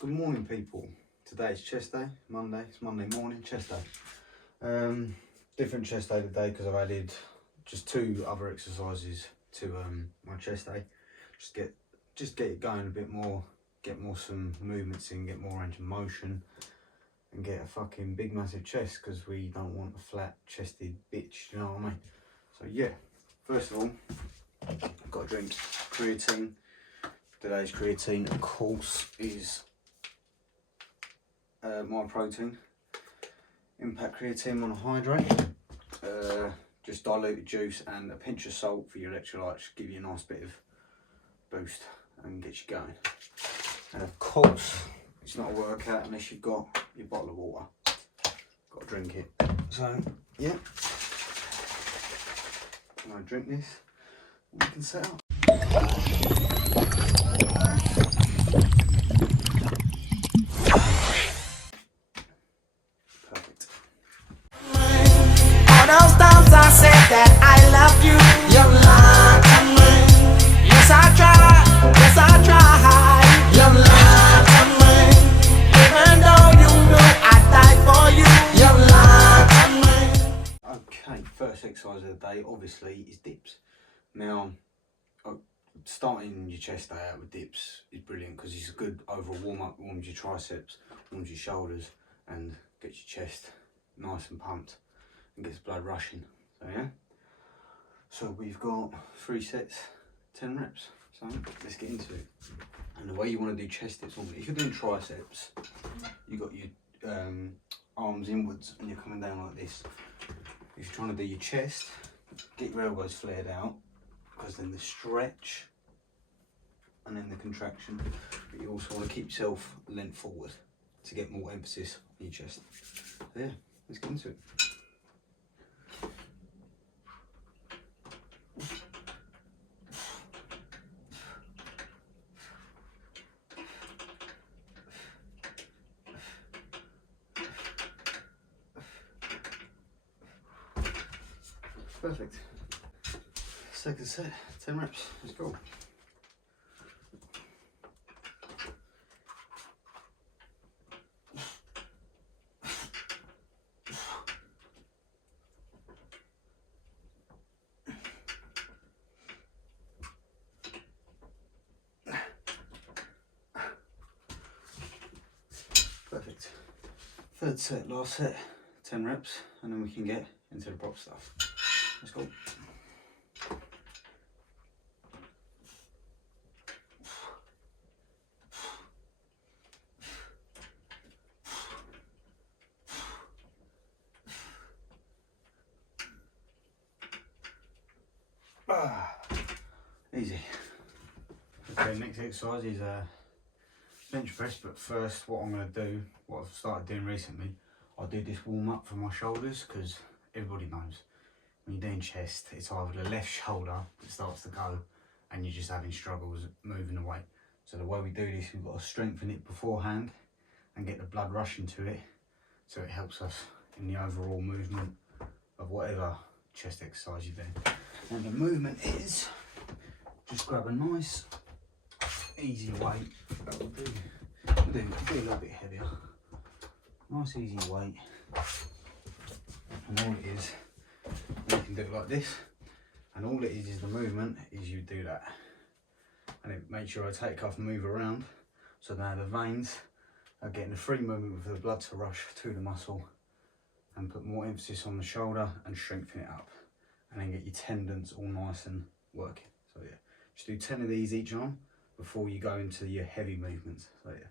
Good morning, people. Today's chest day, Monday. It's Monday morning, chest day. Different chest day today because I've added just 2 other exercises to my chest day. Just get it going a bit more, get some movements in, get more range of motion, and get a fucking big massive chest because we don't want a flat chested bitch. You know what I mean? So yeah. First of all, I've got to drink creatine. Today's creatine, of course, is my protein, impact creatine monohydrate, just diluted juice and a pinch of salt for your electrolytes, give you a nice bit of boost and get you going. And of course, it's not a workout unless you've got your bottle of water. Got to drink it. So yeah, I'm gonna drink this and we can set up. Those times I said that I love you, you lied to me. Yes, I tried, you lied to me. Even though you knew I'd die for you, you lied to me. Okay, first exercise of the day obviously is dips. Now, starting your chest day out with dips is brilliant because it's a good overall warm-up, warms your triceps, warms your shoulders and gets your chest nice and pumped. And gets blood rushing. So yeah. So we've got 3 sets, 10 reps. So let's get into it. And the way you want to do chest dips, if you're doing triceps, you've got your arms inwards and you're coming down like this. If you're trying to do your chest, get your elbows flared out because then the stretch and then the contraction. But you also want to keep yourself leant forward to get more emphasis on your chest. So yeah, let's get into it. Perfect. Second set, 10 reps. Let's go. Perfect. Third set, last set, 10 reps, and then we can get into the prop stuff. Let's go. Easy. Okay, next exercise is bench press, but first what I'm going to do, what I've started doing recently, I'll do this warm up for my shoulders because everybody knows when you're doing chest, it's either the left shoulder that starts to go and you're just having struggles moving the weight. So the way we do this, we've got to strengthen it beforehand and get the blood rushing to it so it helps us in the overall movement of whatever chest exercise you're doing. And the movement is just grab a nice easy weight that will do a little bit heavier. Nice easy weight. And all it is, you can do it like this, and all it is the movement is you do that. And it makes your rotate cuff move around, so now the veins are getting a free movement for the blood to rush to the muscle and put more emphasis on the shoulder and strengthen it up. And then get your tendons all nice and working. So yeah, just do 10 of these each arm before you go into your heavy movements. So yeah.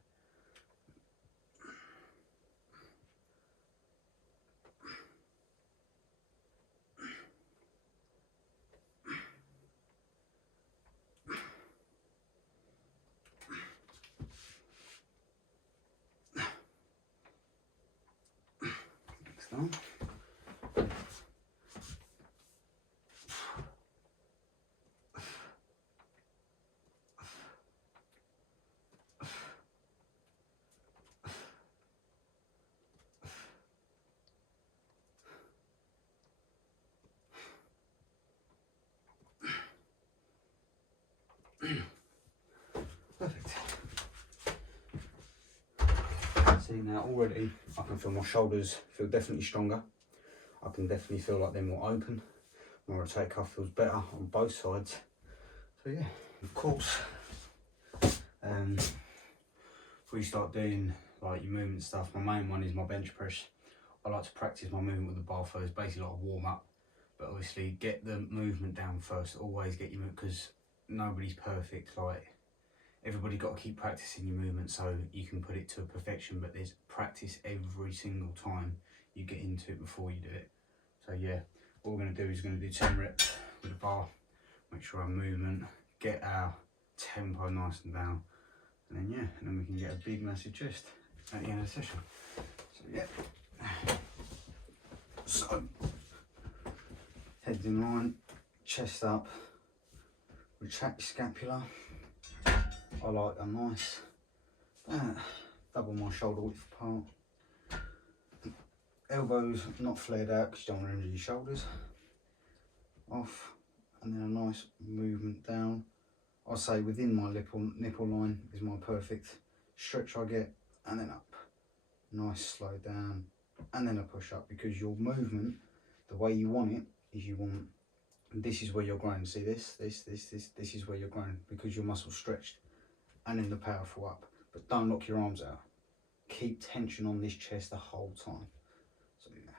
Next on. Perfect. See now already I can feel my shoulders feel definitely stronger. I can definitely feel like they're more open. My rotate cuff feels better on both sides. So yeah, of course, before you start doing like your movement stuff, my main one is my bench press. I like to practice my movement with the bar first, basically like a warm up. But obviously get the movement down first. Always get your movement, because nobody's perfect. Like, everybody got to keep practicing your movement so you can put it to a perfection. But there's practice every single time you get into it before you do it. So yeah, what we're going to do is we're going to do 10 reps with the bar. Make sure our movement, get our tempo nice and down, and then yeah, and then we can get a big massive chest at the end of the session. So yeah, so head's in line, chest up, retract your scapula. I like a nice double my shoulder width apart. Elbows not flared out because you don't want to injure your shoulders. Off, and then a nice movement down. I'll say within my nipple line is my perfect stretch I get, and then up. Nice slow down, and then a push up, because your movement, the way you want it, is you want, this is where you're growing. See this is where you're growing, because your muscle's stretched, and then the powerful up. But don't lock your arms out. Keep tension on this chest the whole time. So yeah.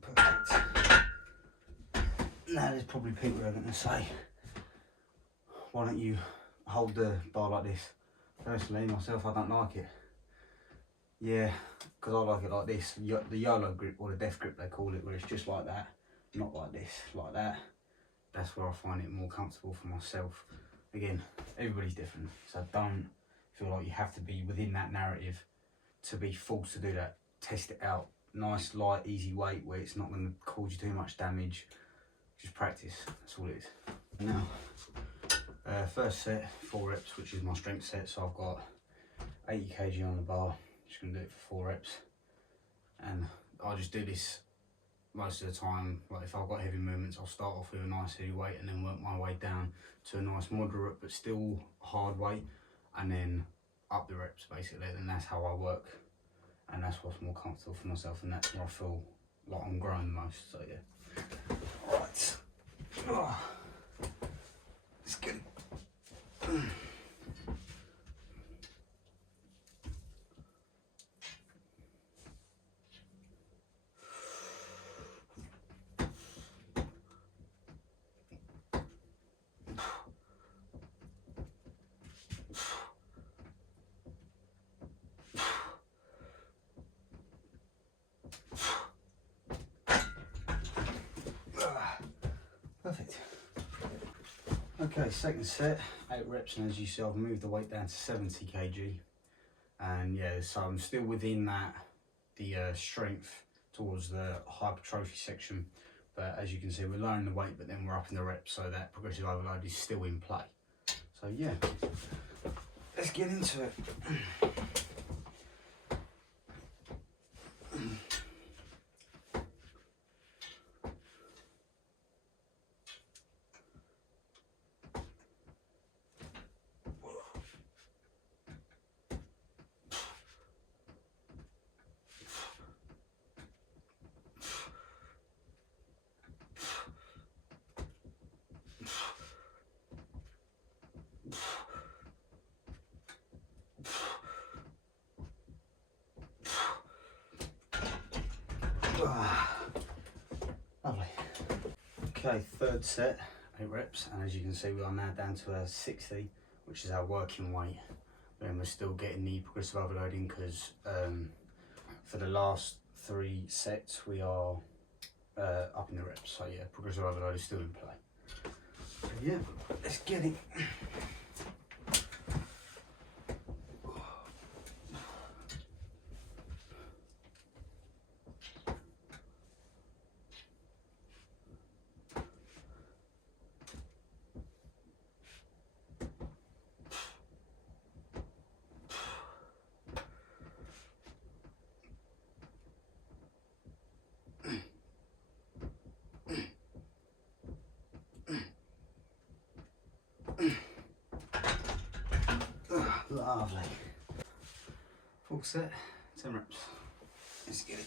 Perfect. Now there's probably people who are going to say, why don't you hold the bar like this? Personally, myself, I don't like it. Yeah, because I like it like this, the YOLO grip, or the death grip they call it, where it's just like that, not like this, like that. That's where I find it more comfortable for myself. Again, everybody's different, so don't feel like you have to be within that narrative to be forced to do that. Test it out. Nice, light, easy weight where it's not going to cause you too much damage. Just practice, that's all it is. Now, first set, 4 reps, which is my strength set. So I've got 80 kg on the bar. Just going to do it for 4 reps. And I just do this most of the time. Like if I've got heavy movements, I'll start off with a nice heavy weight and then work my way down to a nice moderate but still hard weight, and then up the reps basically. And that's how I work, and that's what's more comfortable for myself, and that's where I feel like I'm growing the most. So yeah. Right. Oh. It's good. Perfect. Okay, second set, 8 reps, and as you see, I've moved the weight down to 70 kg. And yeah, so I'm still within that, the strength towards the hypertrophy section. But as you can see, we're lowering the weight, but then we're upping the reps, so that progressive overload is still in play. So yeah, let's get into it. Lovely. Okay, third set, 8 reps, and as you can see, we are now down to a 60, which is our working weight. But then we're still getting the progressive overloading, because for the last 3 sets we are upping the reps. So yeah, progressive overload is still in play. So yeah, let's get it. Lovely. Full set, 10 reps. Let's get it.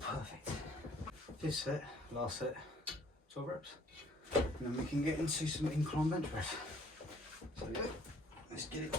Perfect. Fifth set, last set, 12 reps. And then we can get into some incline bench press. So yeah, let's get it.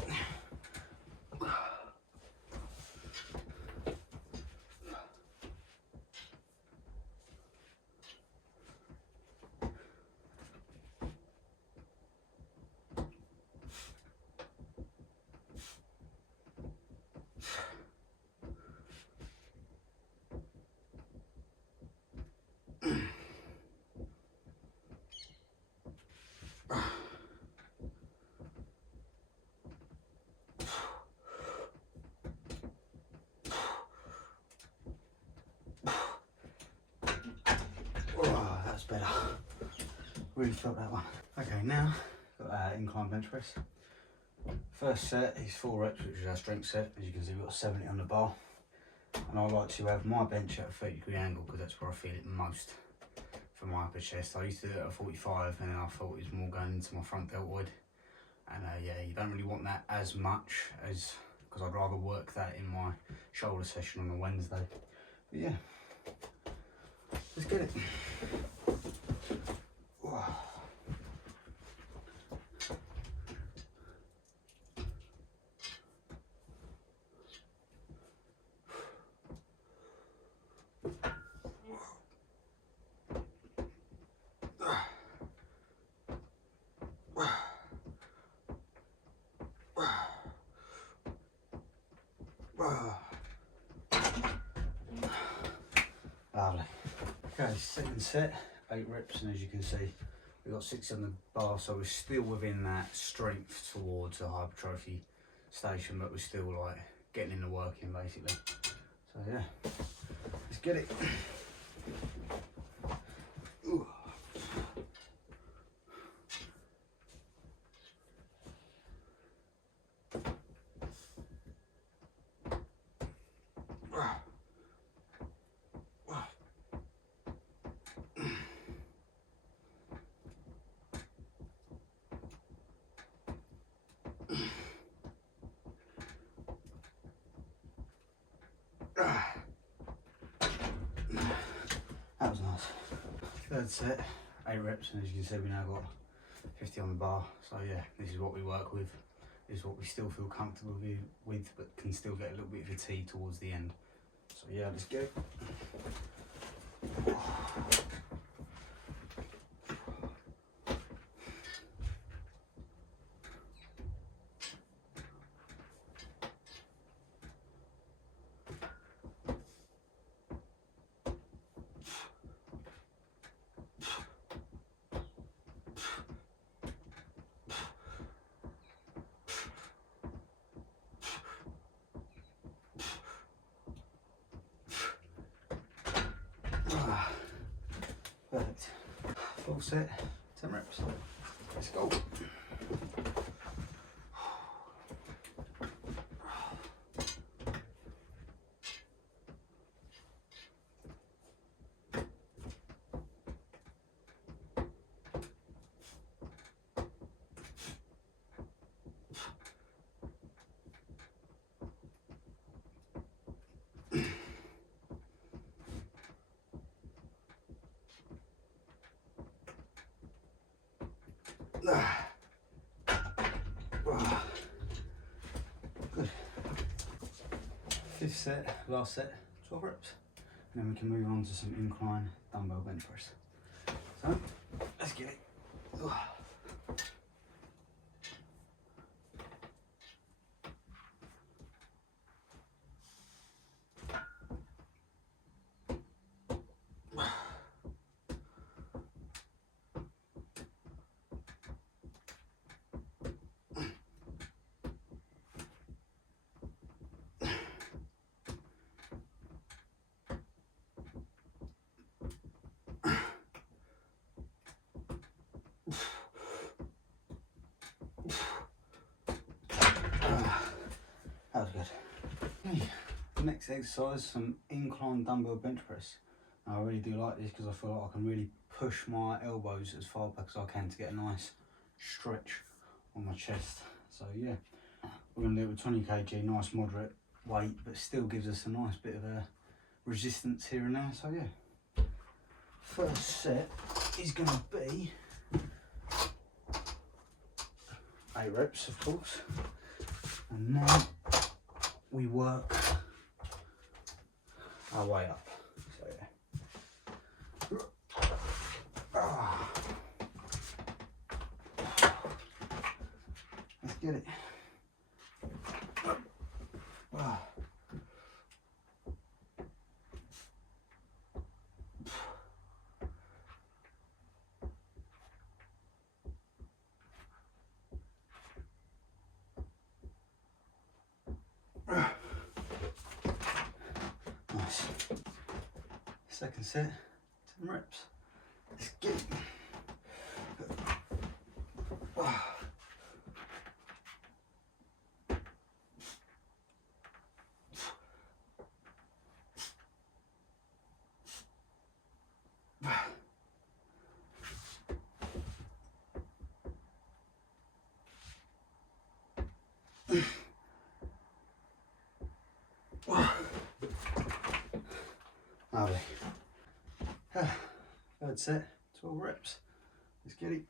Oh, that's better. Really felt that one. Okay, now got our incline bench press. First set is 4 reps, which is our strength set. As you can see, we've got 70 on the bar. And I like to have my bench at a 30-degree angle because that's where I feel it most for my upper chest. I used to do it at 45 and then I thought it was more going into my front deltoid. And yeah, you don't really want that as much as, because I'd rather work that in my shoulder session on a Wednesday. But yeah, let's get it. Lovely. Okay, second set, 8 reps, and as you can see, we've got 6 on the bar, so we're still within that strength towards a hypertrophy station, but we're still like getting in the work in basically. So yeah, let's get it. Ooh. That was nice. Third set, 8 reps, and as you can see, we now got 50 on the bar. So yeah, this is what we work with. This is what we still feel comfortable with, but can still get a little bit fatigued towards the end. So yeah, let's go. Perfect. Full set, 10 reps. Let's go. Good. Fifth set, last set, 12 reps. And then we can move on to some incline dumbbell bench press. So, let's get it. Okay, next exercise, some incline dumbbell bench press. Now, I really do like this because I feel like I can really push my elbows as far back as I can to get a nice stretch on my chest. So yeah, we're going to do it with 20 kg, nice moderate weight, but still gives us a nice bit of a resistance here and there. So yeah, first set is going to be 8 reps, of course, and then we work our way up. So yeah. Let's get it. Nice. Second set, 10 reps. Let's get it. Lovely. Third set, 12 reps. Let's get it.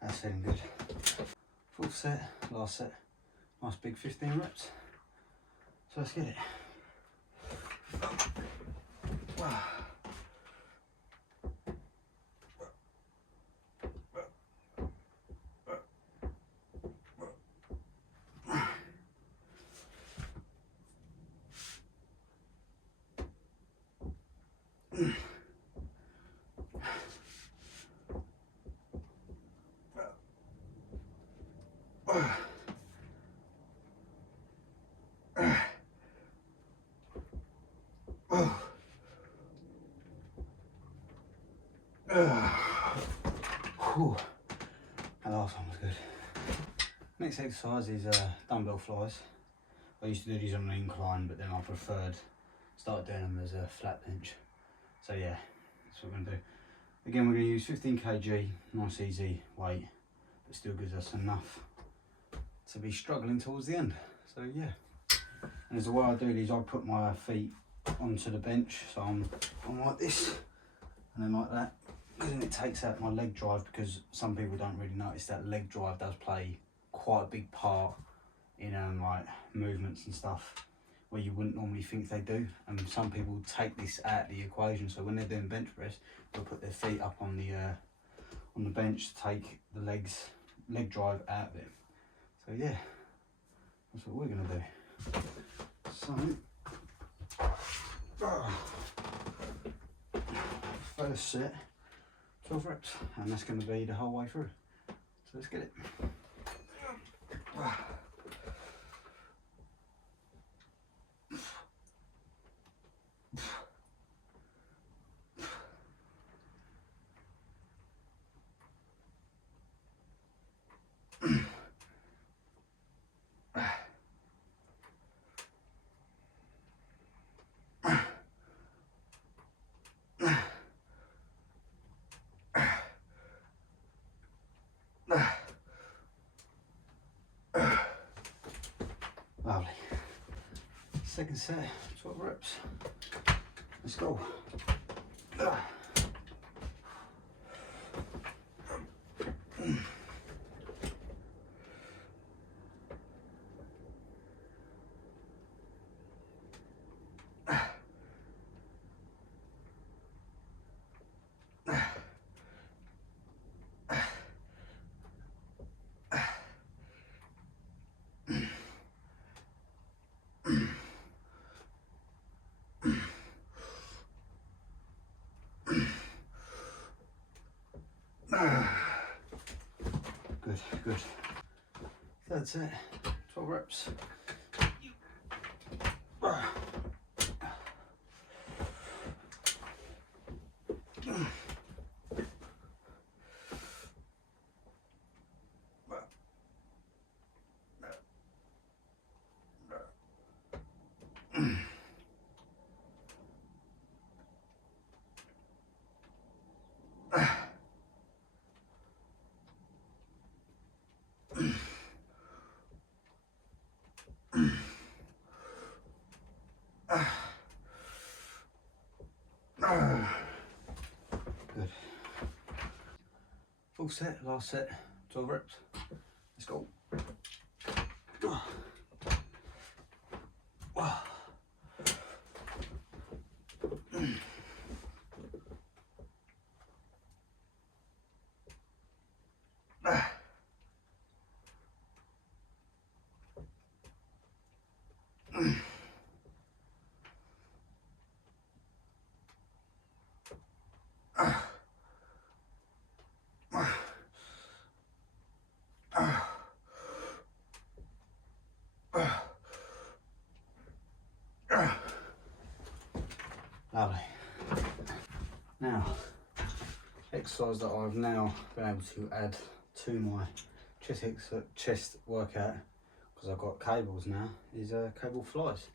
That's feeling good. Fourth set, last set. Nice big 15 reps. So let's get it. Whew. That last one was good. Next exercise is dumbbell flies. I used to do these on an incline, but then I started doing them as a flat bench. So yeah, that's what we're going to do. Again, we're going to use 15 kg, nice easy weight, but still gives us enough to be struggling towards the end. So yeah, and as the way I do these, I put my feet onto the bench, so I'm like this, and then like that, because then it takes out my leg drive, because some people don't really notice that leg drive does play quite a big part in like movements and stuff where you wouldn't normally think they do, and some people take this out of the equation. So when they're doing bench press, they'll put their feet up on the bench to take the leg drive out of it. So yeah, that's what we're gonna do. So first set, 12 reps, and that's going to be the whole way through. So let's get it. Lovely. Second set, 12 reps. Let's go. Good. Third set, 12 reps. Good. Full set, last set, 12 reps. Let's go. Lovely. Now, exercise that I've now been able to add to my chest workout, because I've got cables now, is cable flies,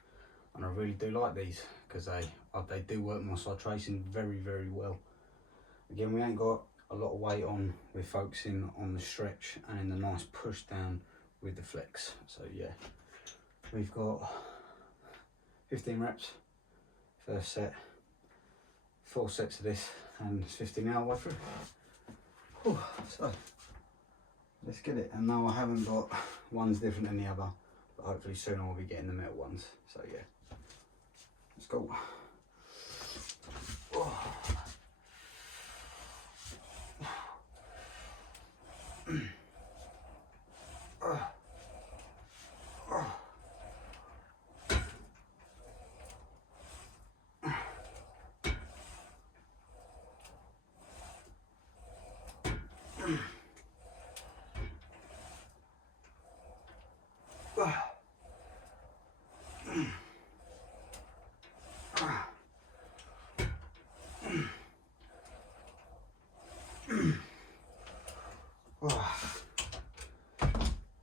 and I really do like these because they do work my side tracing very, very well. Again, we ain't got a lot of weight on, we're focusing on the stretch and in the nice push down with the flex. So yeah, we've got 15 reps, first set, 4 sets of this, and it's 15 now way through. Whew, so let's get it. And now I haven't got ones different than the other, but hopefully soon I'll be getting the metal ones. So yeah, let's go.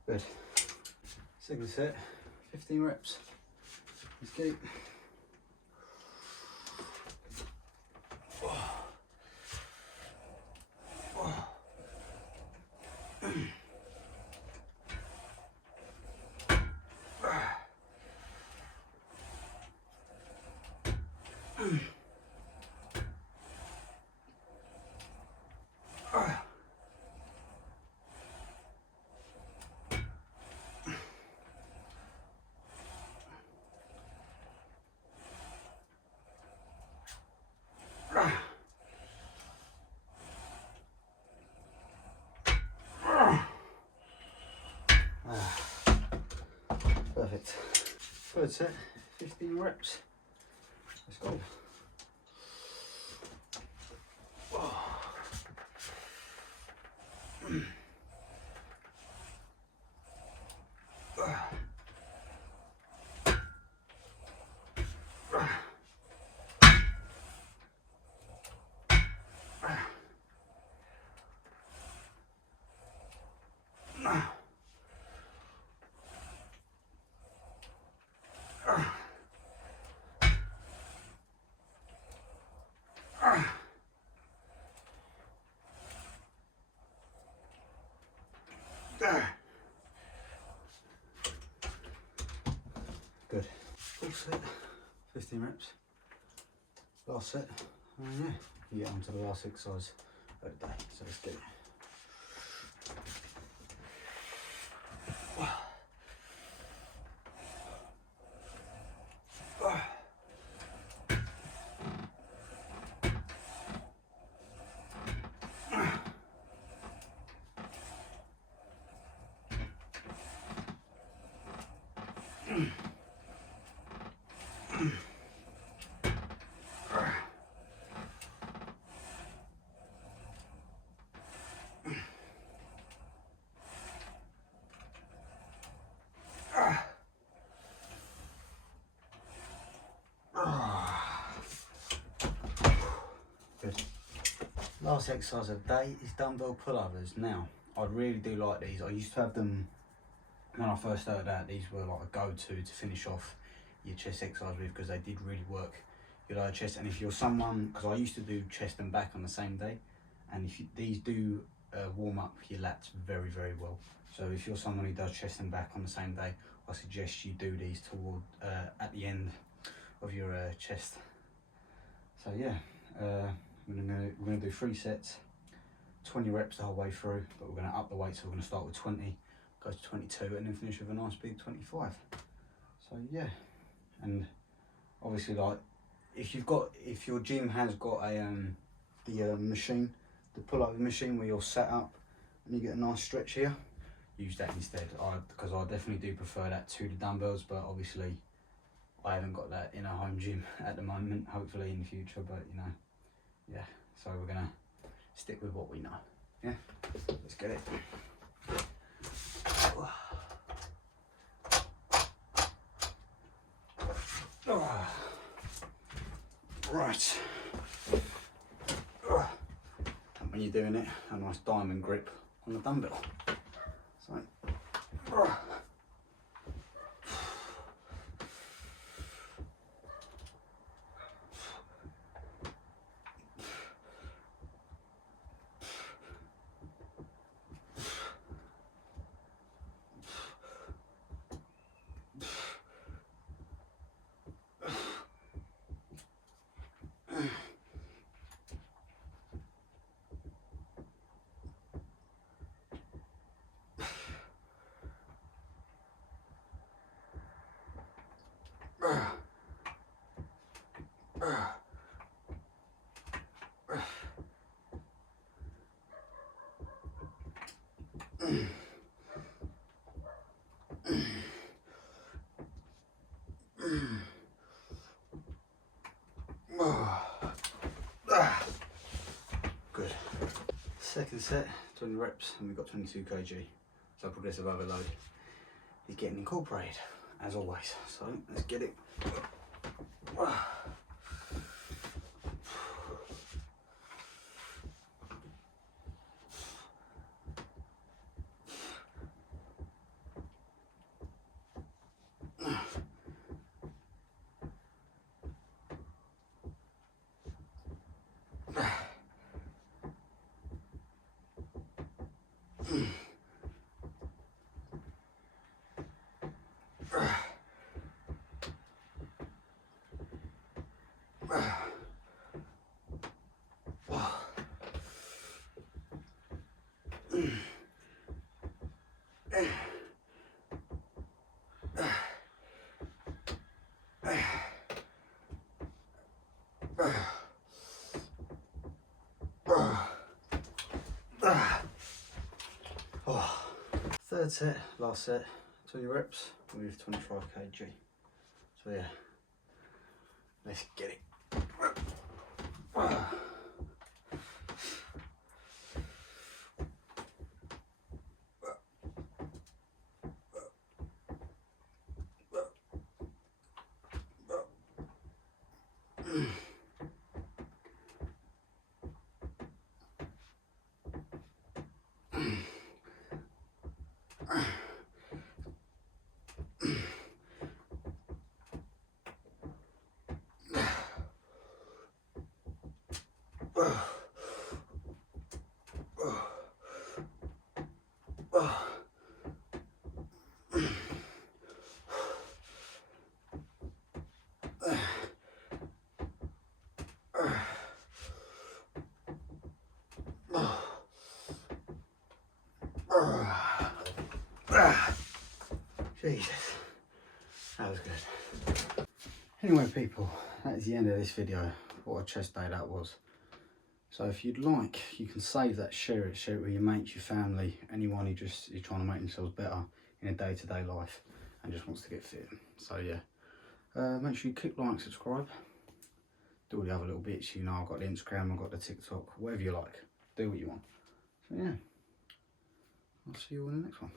Good. Second set, 15 reps. Let's get it. Perfect. Third set, 15 reps. Let's go. Good. Full set, 15 reps. Last set, and yeah, you get on to the last exercise of the day. So let's get it. Last exercise of the day is dumbbell pullovers. Now, I really do like these. I used to have them when I first started out. These were like a go-to to finish off your chest exercise with because they did really work your lower chest. And if you're someone, because I used to do chest and back on the same day, and if you, these do warm up your lats very, very well. So if you're someone who does chest and back on the same day, I suggest you do these toward at the end of your chest. So yeah, we're gonna do 3 sets, 20 reps the whole way through, but we're gonna up the weight, so we're gonna start with 20, go to 22, and then finish with a nice big 25. So yeah, and obviously, like if your gym has got a the machine, the pull-up machine where you're sat up and you get a nice stretch here, use that instead. Because I definitely do prefer that to the dumbbells, but obviously I haven't got that in a home gym at the moment. Hopefully in the future, but you know, yeah. So we're gonna stick with what we know. Yeah, let's get it. Right. And when you're doing it, a nice diamond grip on the dumbbell. So. Good. Second set, 20 reps, and we've got 22 kg. So progressive overload is getting incorporated, as always. So let's get it. Third set, last set, 20 reps with 25 kg. So yeah, let's get it. Jesus, that was good. Anyway people, that is the end of this video. What a chest day that was. So if you'd like, you can save that, share it with your mates, your family, anyone who just is trying to make themselves better in a day-to-day life and just wants to get fit. So yeah, make sure you click like, subscribe, do all the other little bits, you know, I've got the Instagram, I've got the TikTok, whatever you like, do what you want. So yeah, I'll see you all in the next one.